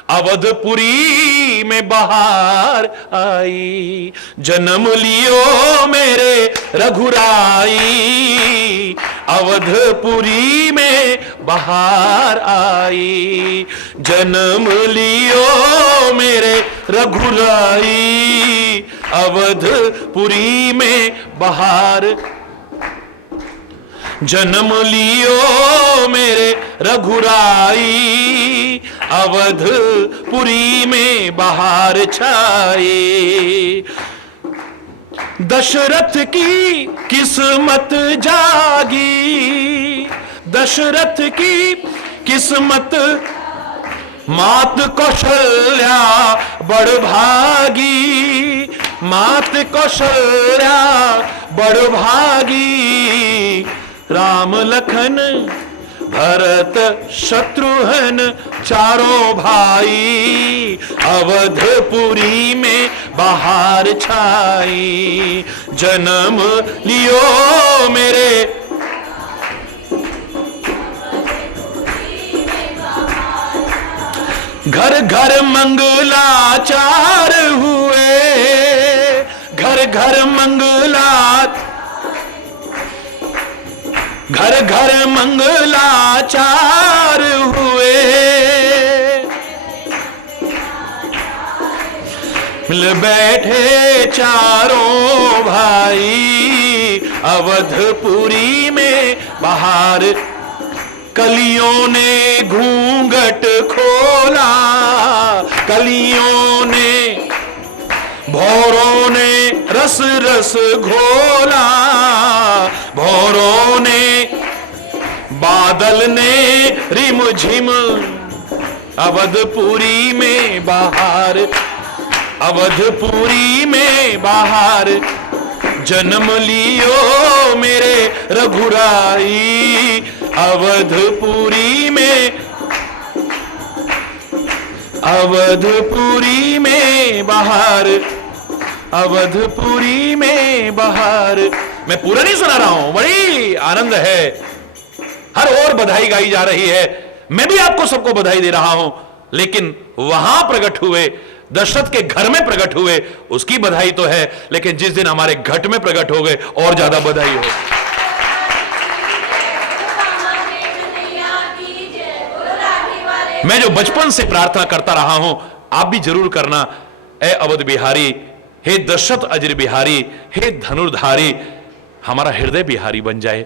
अवधपुरी में बहार आई। जन्म लियो मेरे रघुराई, अवधपुरी में बहार आई। जन्म लियो मेरे रघुराई, अवधपुरी में बहार। जन्म लियो मेरे रघुराई, अवधपुरी में बहार छाए। दशरथ की किस्मत जागी, दशरथ की किस्मत, मात कौशल्या बड़ भागी। मात कौशल्या बड़ भागी। राम लखन भरत शत्रुघ्न चारों भाई, अवधपुरी में बहार छाई। जन्म लियो मेरे घर घर मंगलाचार हुए, घर घर घर घर मंगलाचार हुए। मिल बैठे चारों भाई, अवधपुरी में बहार। कलियों ने घूंघट खोला, कलियों ने, भौरों ने रस रस घोला। भौरों ने, बादल ने रिम झिम, अवधपुरी में बहार। अवधपुरी में बहार। जन्म लियो मेरे रघुराई, अवधपुरी में, अवधपुरी में बहार। अवधपुरी में बहार। मैं पूरा नहीं सुना रहा हूं, बड़ी आनंद है, हर ओर बधाई गाई जा रही है। मैं भी आपको सबको बधाई दे रहा हूं, लेकिन वहां प्रकट हुए, दशरथ के घर में प्रकट हुए, उसकी बधाई तो है, लेकिन जिस दिन हमारे घट में प्रकट हो गए और ज्यादा बधाई हो। मैं जो बचपन से प्रार्थना करता रहा हूं, आप भी जरूर करना, ए अवध बिहारी, हे दशरथ अजर बिहारी, हे धनुर्धारी, हमारा हृदय बिहारी बन जाए।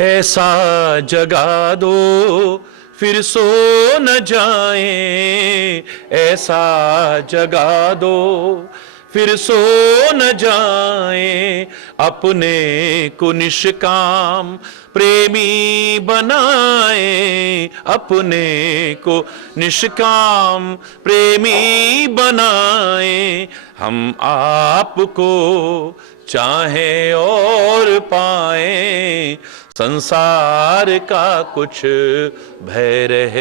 ऐसा जगा दो फिर सो न जाएं, ऐसा जगा दो फिर सो न जाएं, अपने को निष्काम प्रेमी बनाएं, अपने को निष्काम प्रेमी बनाएं, हम आपको चाहें और पाएं, संसार का कुछ भय रह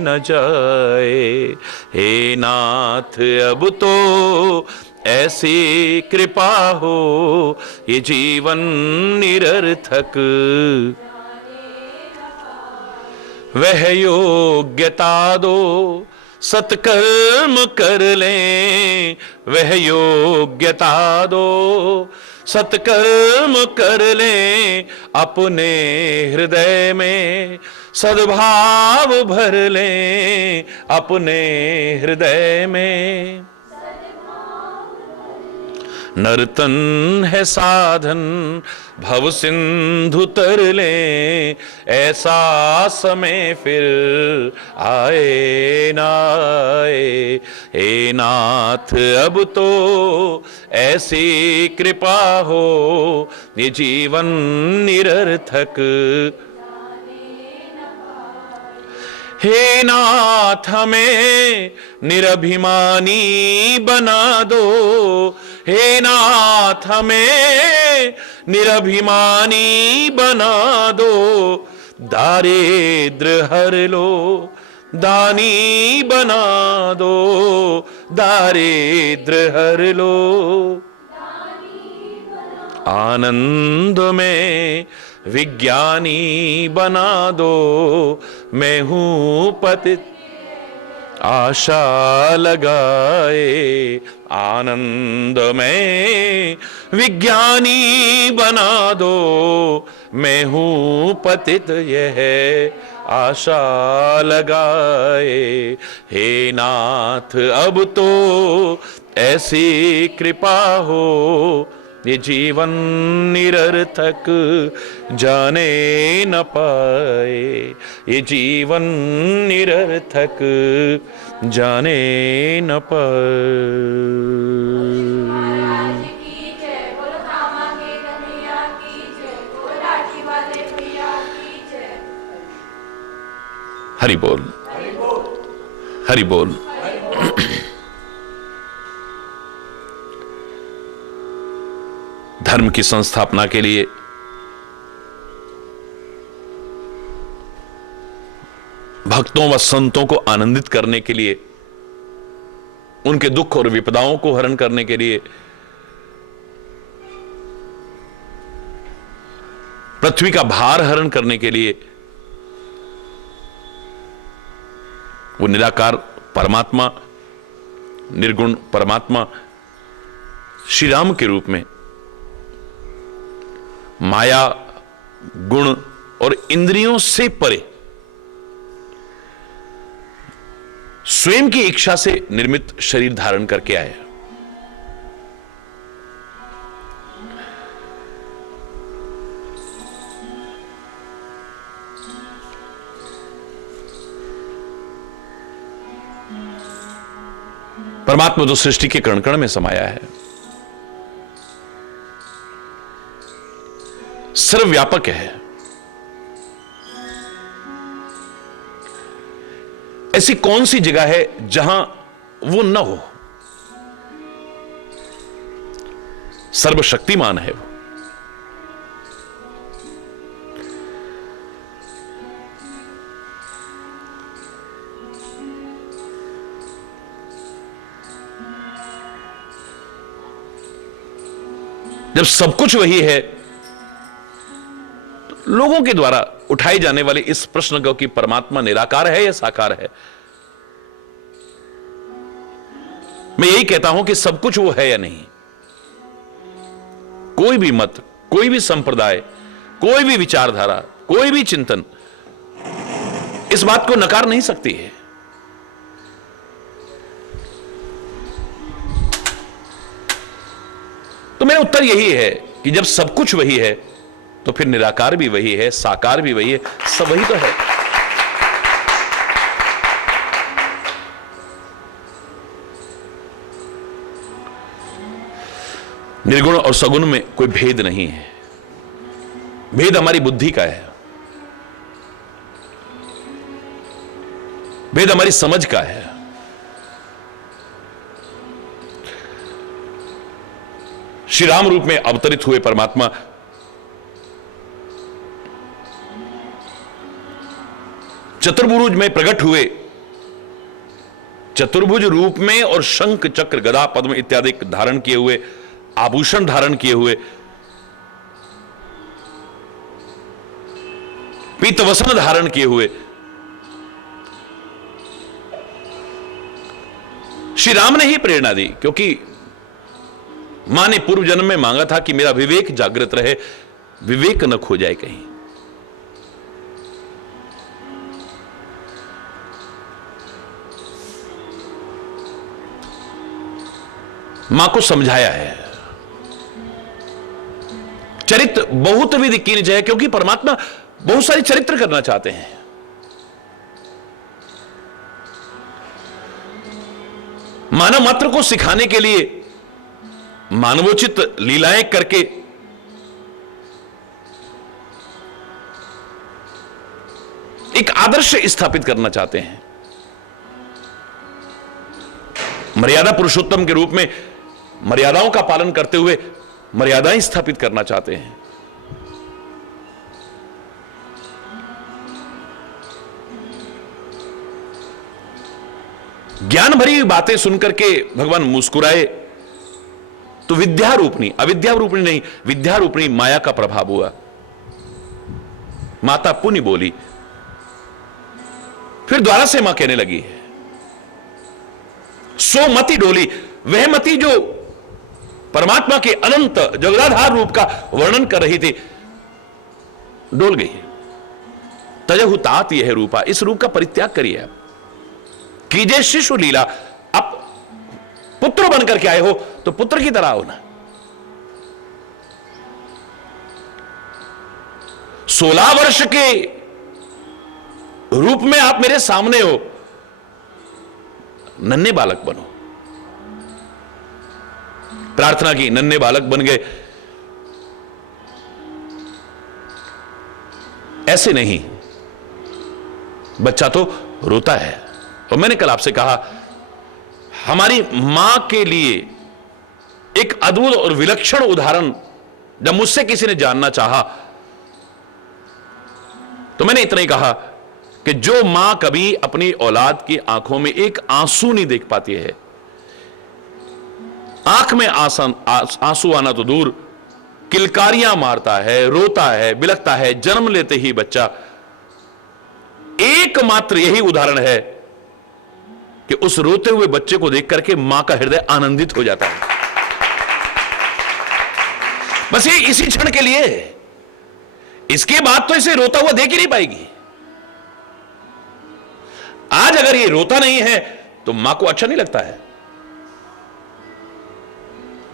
न जाए। हे नाथ अब तो ऐसी कृपा हो, ये जीवन निरर्थक वह योग्यता दो, सत्कर्म कर लें, वह योग्यता दो, सत्कर्म कर लें, अपने हृदय में सद्भाव भर लें, अपने हृदय में। नर्तन है साधन भव सिंधु तर लें, ऐसा समय फिर आए ना आए। हे नाथ अब तो ऐसी कृपा हो, ये जीवन निरर्थक। हे नाथ हमें निरभिमानी बना दो, हे नाथ हमें निरभिमानी बना दो, दारिद्र हर लो दानी बना दो, दारिद्र हर लो आनंद में विज्ञानी बना दो, मैं हूं पतित आशा लगाए, आनंद में विज्ञानी बना दो, मैं हूं पतित यह आशा लगाए। हे नाथ अब तो ऐसी कृपा हो, ये जीवन निरर्थक जाने न पाए, ये जीवन निरर्थक जाने न पाए। हरि बोल, हरि बोल। धर्म की संस्थापना के लिए भक्तों व संतों को आनंदित करने के लिए, उनके दुख और विपदाओं को हरण करने के लिए, पृथ्वी का भार हरण करने के लिए वो निराकार परमात्मा, निर्गुण परमात्मा श्री राम के रूप में माया, गुण और इंद्रियों से परे स्वयं की इच्छा से निर्मित शरीर धारण करके आए। परमात्मा तो सृष्टि के कण कण में समाया है, सर्वव्यापक है। ऐसी कौन सी जगह है जहां वो न हो? सर्वशक्तिमान है वो। जब सब कुछ वही है, तो लोगों के द्वारा उठाए जाने वाले इस प्रश्न को कि परमात्मा निराकार है या साकार है, मैं यही कहता हूं कि सब कुछ वो है या नहीं। कोई भी मत, कोई भी संप्रदाय, कोई भी विचारधारा, कोई भी चिंतन इस बात को नकार नहीं सकती है। तो मेरा उत्तर यही है कि जब सब कुछ वही है तो फिर निराकार भी वही है, साकार भी वही है, सब वही तो है। निर्गुण और सगुण में कोई भेद नहीं है, भेद हमारी बुद्धि का है, भेद हमारी समझ का है। श्री राम रूप में अवतरित हुए परमात्मा चतुर्भुज में प्रकट हुए, चतुर्भुज रूप में और शंख चक्र गदा पद्म इत्यादि धारण किए हुए, आभूषण धारण किए हुए, पीतवसन धारण किए हुए श्री राम ने ही प्रेरणा दी, क्योंकि मां ने पूर्व जन्म में मांगा था कि मेरा विवेक जागृत रहे, विवेक न खो जाए कहीं। मां को समझाया है। चरित्र बहुत विधि कीनी चाहिए, क्योंकि परमात्मा बहुत सारी चरित्र करना चाहते हैं। मानव मात्र को सिखाने के लिए मानवोचित लीलाएं करके एक आदर्श स्थापित करना चाहते हैं। मर्यादा पुरुषोत्तम के रूप में मर्यादाओं का पालन करते हुए मर्यादाएं स्थापित करना चाहते हैं। ज्ञान भरी बातें सुनकर के भगवान मुस्कुराए तो विद्या रूपणी, अविद्या रूपणी नहीं, विद्या रूपणी माया का प्रभाव हुआ। माता पुनि बोली, फिर द्वारा से मां कहने लगी, सो मति डोली, वह मति जो परमात्मा के अनंत जगदाधार रूप का वर्णन कर रही थी, डोल गई। तजहु तात यह रूपा, इस रूप का परित्याग करिए आप, कीजिए शिशु लीला। आप पुत्र बनकर के आए हो तो पुत्र की तरह हो ना। 16 वर्ष के रूप में आप मेरे सामने हो, नन्हे बालक बनो। प्रार्थना की, नन्हे बालक बन गए। ऐसे नहीं, बच्चा तो रोता है। और मैंने कल आपसे कहा, हमारी मां के लिए एक अद्भुत और विलक्षण उदाहरण जब मुझसे किसी ने जानना चाहा तो मैंने इतना ही कहा कि जो मां कभी अपनी औलाद की आंखों में एक आंसू नहीं देख पाती है, आंख में आंसू आना तो दूर, किलकारियां मारता है, रोता है, बिलखता है जन्म लेते ही बच्चा, एकमात्र यही उदाहरण है कि उस रोते हुए बच्चे को देख करके मां का हृदय आनंदित हो जाता है। बस ये इसी क्षण के लिए, इसके बाद तो इसे रोता हुआ देख ही नहीं पाएगी। आज अगर ये रोता नहीं है तो मां को अच्छा नहीं लगता है।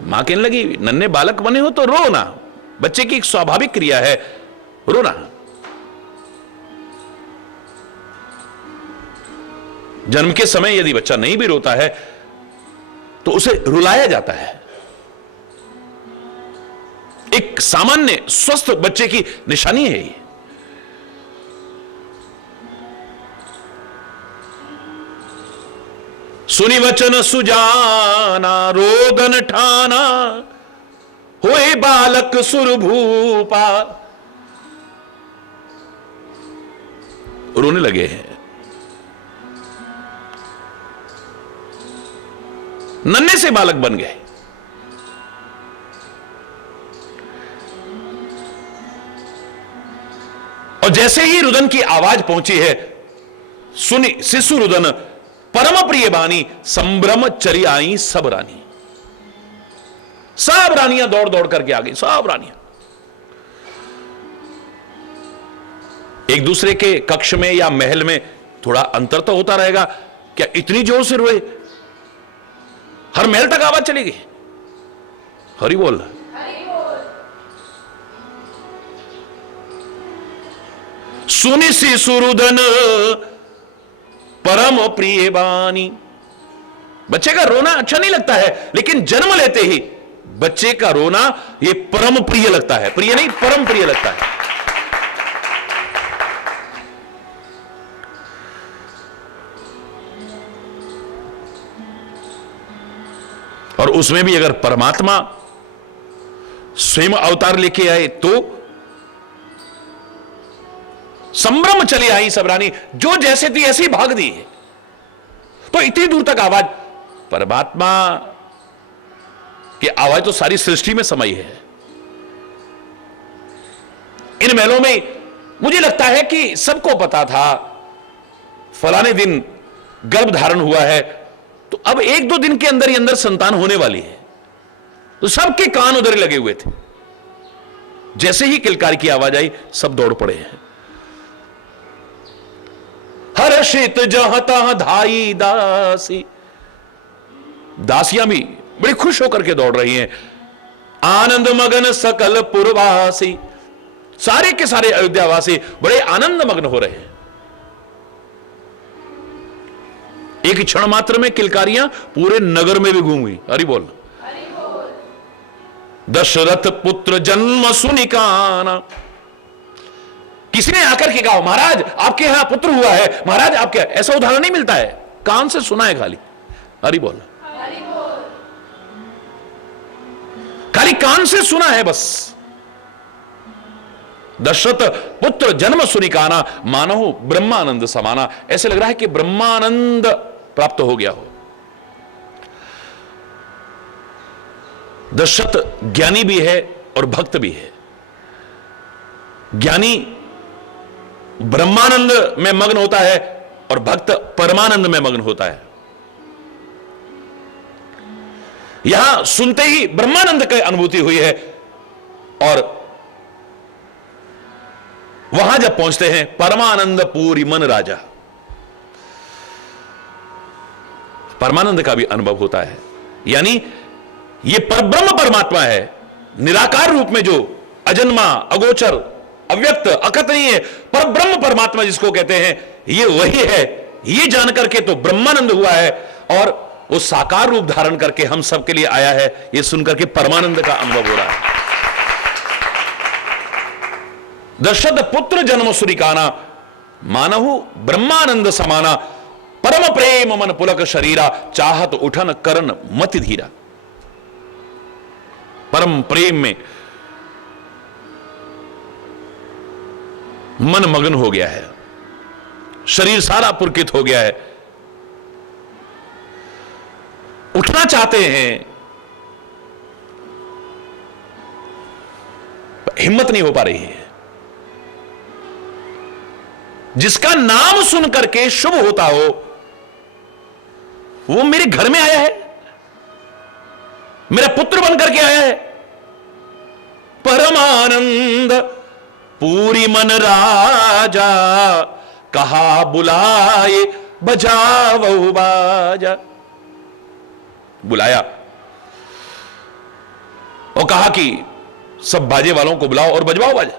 मां कहने लगी, नन्हे बालक बने हो तो रो ना, बच्चे की एक स्वाभाविक क्रिया है रोना। जन्म के समय यदि बच्चा नहीं भी रोता है तो उसे रुलाया जाता है। एक सामान्य स्वस्थ बच्चे की निशानी है ये। सुनी वचन सुजाना, रोदन ठाना, होए बालक सुरभूपा। रोने लगे हैं, नन्हे से बालक बन गए। और जैसे ही रुदन की आवाज पहुंची है, सुनी शिशु रुदन, परम प्रिय बानी, संभ्रम चली आई सब रानी। सब रानियां दौड़ दौड़ करके आ गई, सब रानियां एक दूसरे के कक्ष में या महल में थोड़ा अंतर तो होता रहेगा, क्या इतनी जोर से रोए? हर महल तक आवाज चली गई, हरि बोल। सुनि शिशुरुदन परम प्रिय बानी। बच्चे का रोना अच्छा नहीं लगता है, लेकिन जन्म लेते ही बच्चे का रोना ये परम प्रिय लगता है। प्रिय नहीं, परम प्रिय लगता है। और उसमें भी अगर परमात्मा स्वयं अवतार लेके आए तो संभ्रम चली आई सब रानी, जो जैसे थी ऐसी भाग दी है। तो इतनी दूर तक आवाज, परमात्मा की आवाज तो सारी सृष्टि में समाई है। इन महलों में मुझे लगता है कि सबको पता था फलाने दिन गर्भ धारण हुआ है, तो अब 1-2 दिन के अंदर ही अंदर संतान होने वाली है। तो सबके कान उधर लगे हुए थे। जैसे ही किलकारी की आवाज आई, सब दौड़ पड़े हैं। हर्षित जहां तहां धाई दासी, दासियां भी बड़ी खुश होकर के दौड़ रही हैं। आनंद मगन सकल पुरवासी, सारे के सारे अयोध्यावासी बड़े आनंद मग्न हो रहे हैं। एक क्षण मात्र में किलकारियां पूरे नगर में भी घूम गई। हरि बोल। दशरथ पुत्र जन्म सुनिकाना, किसी ने आकर के कहा महाराज आपके यहां पुत्र हुआ है, महाराज आपके, ऐसा उदाहरण नहीं मिलता है, कान से सुना है खाली। हरि बोल। खाली कान से सुना है बस। दशरथ पुत्र जन्म सुनिकाना, मानो ब्रह्मानंद समाना। ऐसे लग रहा है कि ब्रह्मानंद प्राप्त हो गया हो। दशरथ ज्ञानी भी है और भक्त भी है। ज्ञानी ब्रह्मानंद में मग्न होता है और भक्त परमानंद में मग्न होता है। यहां सुनते ही ब्रह्मानंद की अनुभूति हुई है, और वहां जब पहुंचते हैं परमानंद पूरी मन राजा, परमानंद का भी अनुभव होता है। यानी ये परब्रह्म परमात्मा है, निराकार रूप में जो अजन्मा, अगोचर, अव्यक्त, अकथनीय परब्रह्म परमात्मा जिसको कहते हैं, ये वही है। ये जानकर के तो ब्रह्मानंद हुआ है, और वो साकार रूप धारण करके हम सबके लिए आया है। ये सुनकर के परमानंद का अनुभव हो रहा है। दशरथ पुत्र जन्म सुरिकाना, मानहु ब्रह्मानंद समाना। परम प्रेम मन पुलक शरीरा, चाहत उठन करन मति धीरा। परम प्रेम में मन मग्न हो गया है, शरीर सारा पुलकित हो गया है, उठना चाहते हैं, हिम्मत नहीं हो पा रही है। जिसका नाम सुन करके शुभ होता हो, वो मेरे घर में आया है, मेरा पुत्र बनकर के आया है। परमानंद पूरी मन राजा, कहा बुलाए बजावो बाजा। बुलाया और कहा कि सब बाजे वालों को बुलाओ और बजवाओ बाजा।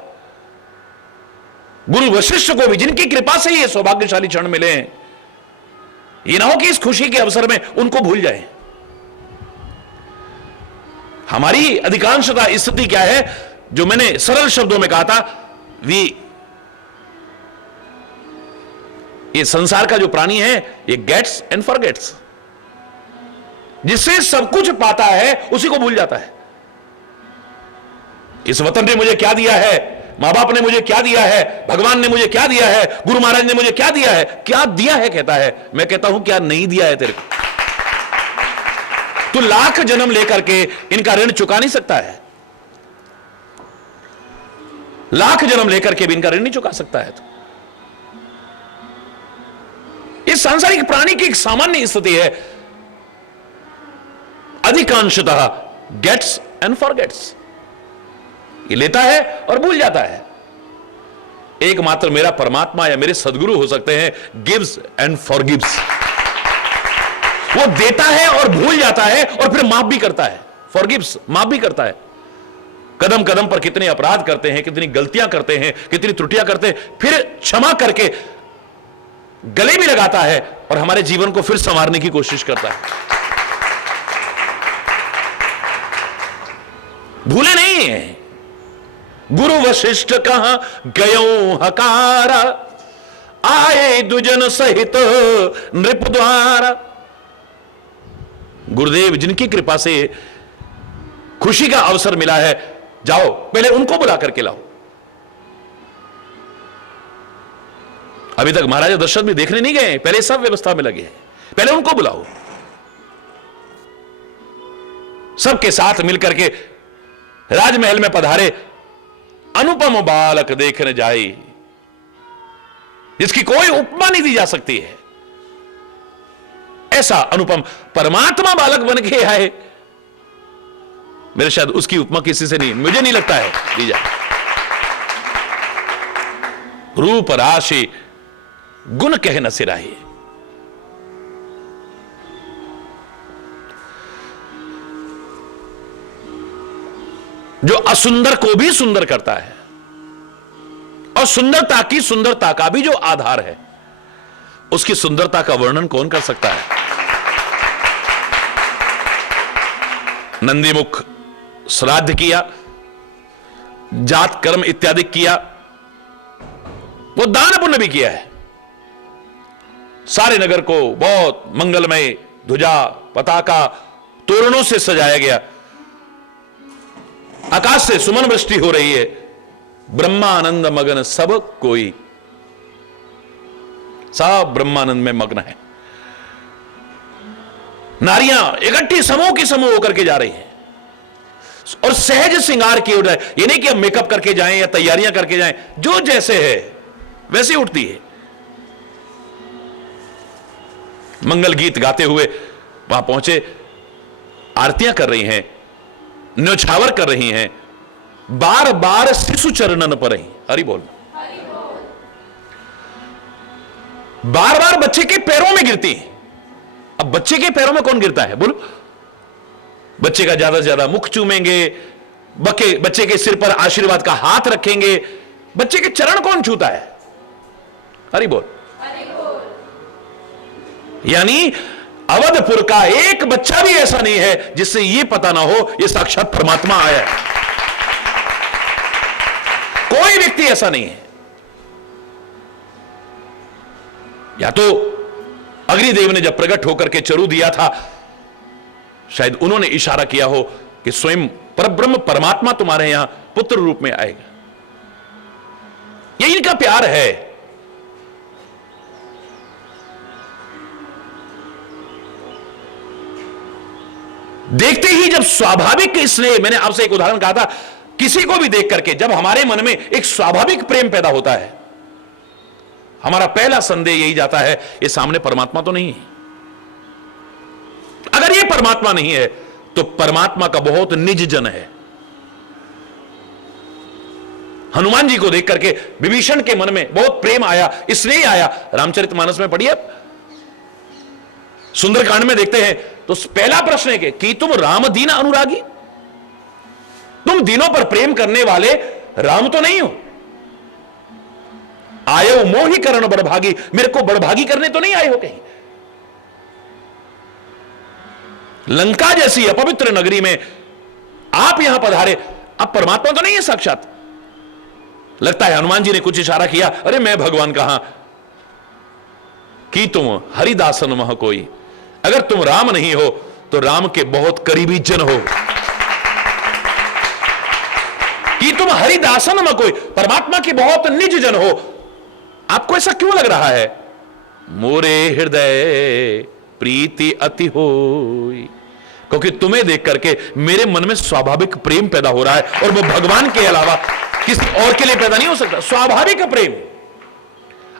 गुरु वशिष्ठ को भी, जिनकी कृपा से ये सौभाग्यशाली क्षण मिले हैं, ये ना हो कि इस खुशी के अवसर में उनको भूल जाए। हमारी अधिकांशता स्थिति क्या है, जो मैंने सरल शब्दों में कहा था, ये संसार का जो प्राणी है, ये गेट्स एंड फॉरगेट्स। जिससे सब कुछ पाता है उसी को भूल जाता है। इस वतन ने मुझे क्या दिया है, मां बाप ने मुझे क्या दिया है, भगवान ने मुझे क्या दिया है, गुरु महाराज ने मुझे क्या दिया है, क्या दिया है कहता है। मैं कहता हूं क्या नहीं दिया है तेरे को। तू लाख जन्म लेकर के इनका ऋण चुका नहीं सकता है, लाख जन्म लेकर के भी इनका ऋण नहीं चुका सकता है। तो इस सांसारिक प्राणी की एक सामान्य स्थिति है, अधिकांशतः गेट्स एंड फॉरगेट्स। ये लेता है और भूल जाता है। एकमात्र मेरा परमात्मा या मेरे सदगुरु हो सकते हैं, गिव्स एंड फॉरगिव्स। वो देता है और भूल जाता है और फिर माफ भी करता है। फॉरगिव्स, माफ भी करता है। कदम कदम पर कितने अपराध करते हैं, कितनी गलतियां करते हैं, कितनी त्रुटियां करते हैं, फिर क्षमा करके गले भी लगाता है और हमारे जीवन को फिर संवारने की कोशिश करता है। भूले नहीं है। गुरु वशिष्ठ कहां गयो हकारा, आए दुजन सहित नृप द्वारा। गुरुदेव जिनकी कृपा से खुशी का अवसर मिला है, जाओ पहले उनको बुला करके लाओ। अभी तक महाराजा दशरथ भी देखने नहीं गए, पहले सब व्यवस्था में लगे हैं, पहले उनको बुलाओ। सबके साथ मिलकर के राजमहल में पधारे। अनुपम बालक देखने जाई, जिसकी कोई उपमा नहीं दी जा सकती है। ऐसा अनुपम परमात्मा बालक बन के आए, मेरे शायद उसकी उपमा किसी से नहीं, मुझे नहीं लगता है दी जाए। रूप राशि गुण कह न सिराही। जो असुंदर को भी सुंदर करता है और सुंदरता की सुंदरता का भी जो आधार है, उसकी सुंदरता का वर्णन कौन कर सकता है। नंदीमुख श्राद्ध किया, जात कर्म इत्यादि किया, वो दान पुण्य भी किया है। सारे नगर को बहुत मंगलमय ध्वजा पताका तोरणों से सजाया गया। आकाश से सुमन वृष्टि हो रही है। ब्रह्मानंद मगन सब कोई, सब ब्रह्मानंद में मग्न है। नारियां इकट्ठी समूह की समूह होकर के जा रही हैं और सहज श्रृंगार की ओर जाए। ये नहीं कि हम मेकअप करके जाएं या तैयारियां करके जाएं, जो जैसे है वैसे उठती है। मंगल गीत गाते हुए वहां पहुंचे, आरतियां कर रही हैं, न्यौछावर कर रही हैं, बार बार शिशु चरणन पर ही हरि बोल, बार बार बच्चे के पैरों में गिरती हैं। अब बच्चे के पैरों में कौन गिरता है बोलो? बच्चे का ज्यादा से ज्यादा मुख चूमेंगे, बच्चे के सिर पर आशीर्वाद का हाथ रखेंगे। बच्चे के चरण कौन छूता है? हरि बोल। यानी अवधपुर का एक बच्चा भी ऐसा नहीं है जिससे यह पता ना हो ये साक्षात परमात्मा आया है। कोई व्यक्ति ऐसा नहीं है। या तो अग्निदेव ने जब प्रकट होकर के चरु दिया था, शायद उन्होंने इशारा किया हो कि स्वयं परब्रह्म परमात्मा तुम्हारे यहां पुत्र रूप में आएगा। ये इनका प्यार है। देखते ही जब स्वाभाविक स्नेह, मैंने आपसे एक उदाहरण कहा था, किसी को भी देख करके जब हमारे मन में एक स्वाभाविक प्रेम पैदा होता है, हमारा पहला संदेह यही जाता है ये सामने परमात्मा तो नहीं है। अगर ये परमात्मा नहीं है तो परमात्मा का बहुत निज जन है। हनुमान जी को देख करके विभीषण के मन में बहुत प्रेम आया, स्नेह आया। रामचरितमानस में पढ़िए, सुंदरकांड में देखते हैं तो पहला प्रश्न है कि तुम राम दीन अनुरागी, तुम दीनों पर प्रेम करने वाले राम तो नहीं हो। आयो मोहि करण बड़भागी, मेरे को बड़भागी करने तो नहीं आए हो कहीं। लंका जैसी अपवित्र नगरी में आप यहां पधारे, अब परमात्मा तो नहीं है साक्षात। लगता है हनुमान जी ने कुछ इशारा किया, अरे मैं भगवान कहां कि तुम हरिदासन मह कोई। अगर तुम राम नहीं हो तो राम के बहुत करीबी जन हो। कि तुम हरिदासन मह कोई, परमात्मा के बहुत निज जन हो। आपको ऐसा क्यों लग रहा है? मोरे हृदय प्रीति अति होई, क्योंकि तुम्हें देख करके मेरे मन में स्वाभाविक प्रेम पैदा हो रहा है और वो भगवान के अलावा किसी और के लिए पैदा नहीं हो सकता। स्वाभाविक प्रेम।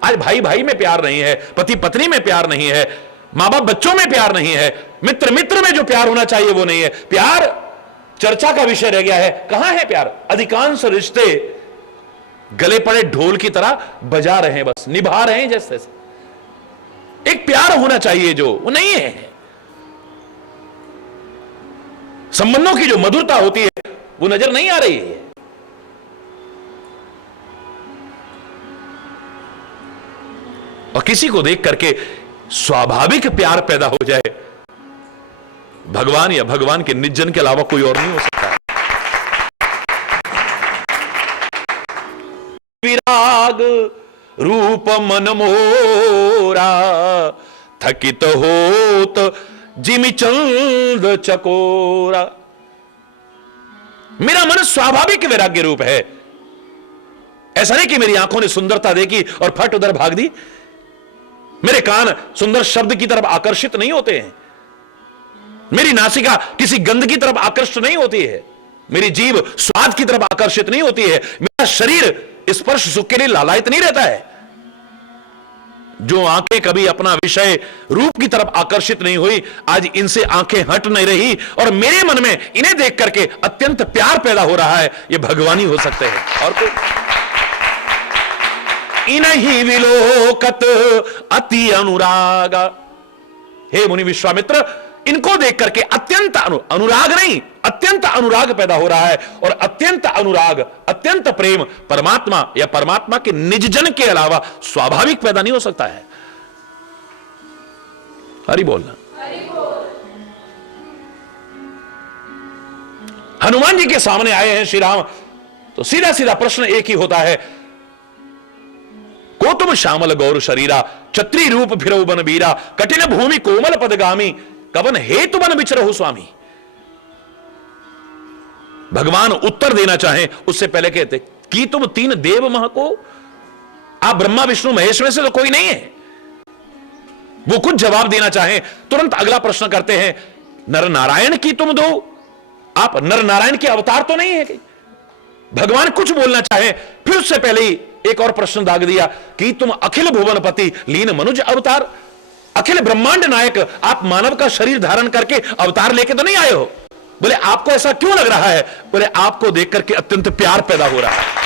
आज भाई भाई में प्यार नहीं है, पति पत्नी में प्यार नहीं है, मां बाप बच्चों में प्यार नहीं है, मित्र मित्र में जो प्यार होना चाहिए वो नहीं है। प्यार चर्चा का विषय रह गया है। कहां है प्यार? अधिकांश रिश्ते गले पड़े ढोल की तरह बजा रहे हैं, बस निभा रहे हैं जैसे। एक प्यार होना चाहिए जो वो नहीं है। संबंधों की जो मधुरता होती है वो नजर नहीं आ रही है। और किसी को देख करके स्वाभाविक प्यार पैदा हो जाए, भगवान या भगवान के निज जन के अलावा कोई और नहीं हो सकता है। विराग रूप मन मोरा, थकित होत जिमि चंद चकोरा। मेरा मन स्वाभाविक वैराग्य रूप है। ऐसा नहीं कि मेरी आंखों ने सुंदरता देखी और फट उधर भाग दी। मेरे कान सुंदर शब्द की तरफ आकर्षित नहीं होते हैं। मेरी नासिका किसी गंध की तरफ आकर्षित नहीं होती है। मेरी जीभ स्वाद की तरफ आकर्षित नहीं होती है। मेरा शरीर स्पर्श सुख के लिए लालायित नहीं रहता है। जो आंखें कभी अपना विषय रूप की तरफ आकर्षित नहीं हुई, आज इनसे आंखें हट नहीं रही और मेरे मन में इन्हें देख करके अत्यंत प्यार पैदा हो रहा है। ये भगवान ही हो सकते हैं और कोई। इन्हीं विलोकत अति अनुरागा। हे मुनि विश्वामित्र, इनको देख करके अत्यंत अनुराग नहीं, अत्यंत अनुराग पैदा हो रहा है। और अत्यंत अनुराग, अत्यंत प्रेम परमात्मा या परमात्मा के निज जन के अलावा स्वाभाविक पैदा नहीं हो सकता है। हरि बोलना। हनुमान जी के सामने आए हैं श्री राम, तो सीधा सीधा प्रश्न एक ही होता है, को तुम श्यामल गौर शरीरा, छत्री रूप फिरऊ बन बीरा, कठिन भूमि कोमल पदगामी, कवन हेतु बन विचरहु स्वामी। भगवान उत्तर देना चाहें उससे पहले कहते कि तुम तीन देव मह को, आप ब्रह्मा विष्णु महेश में से तो कोई नहीं है। वो कुछ जवाब देना चाहें तुरंत अगला प्रश्न करते हैं, नर नारायण की तुम दो, आप नर नारायण के अवतार तो नहीं है कि? भगवान कुछ बोलना चाहे फिर उससे पहले ही एक और प्रश्न दाग दिया कि तुम अखिल भुवनपति लीन मनुज अवतार, अखिल ब्रह्मांड नायक, आप मानव का शरीर धारण करके अवतार लेके तो नहीं आए हो। बोले आपको ऐसा क्यों लग रहा है? बोले आपको देख करके अत्यंत प्यार पैदा हो रहा है।